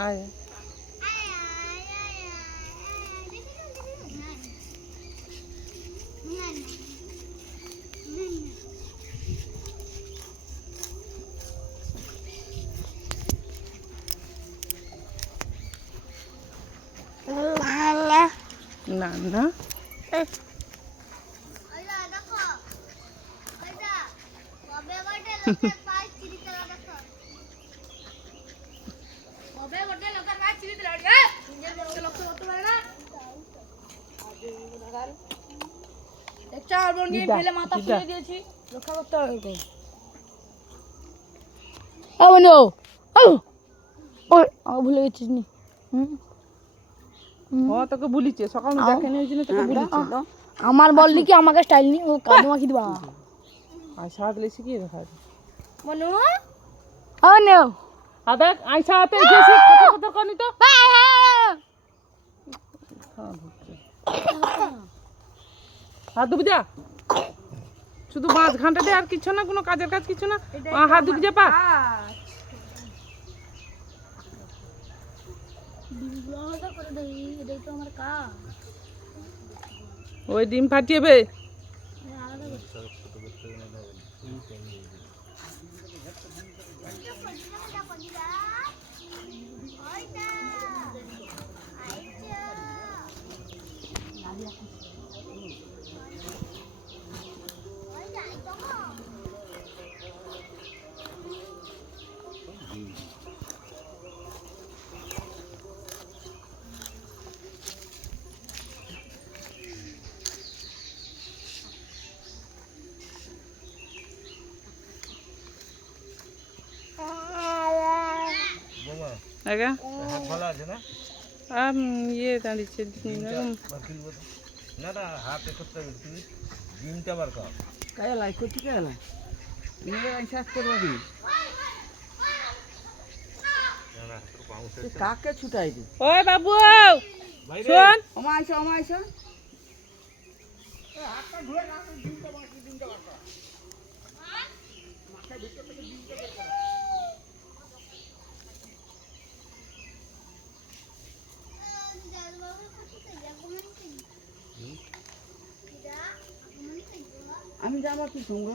আয় না না ভুলে গেছিস নি তোকে বলিছে সকাল দেখেনি ওই জন্য তোকে বলিছে আমার বললি কি আমাকে স্টাইল নি ও কাদু মাখি দিবা আর সাত লেছি কি দেখা মনু ও নো আদা আইসা হাতে গেছি কত কনি তো হাত ধুবি যা শুধু মাছ ঘাঁটা দে আর কিছু না কোনো কাজের কাজ কিছু না হাত ধুবি যা পা ওই ডিম ফাটিয়েবে হাত ভালো আছে না ইয়ে দাঁড়িয়েছে না না হাতে করতে হবে তুমি ডিমটা বার কর কায় লাই করতে কায় লাই ডিমটা আইসাস করবি না না কাকে ছুটাই দি ওই বাবু শুন ওমা আইসা এ হাতটা ধুয়ে না ডিমটা বার কর মাথা ভিতর থেকে ডিমটা বের কর আমি যাবো কি সঙ্গে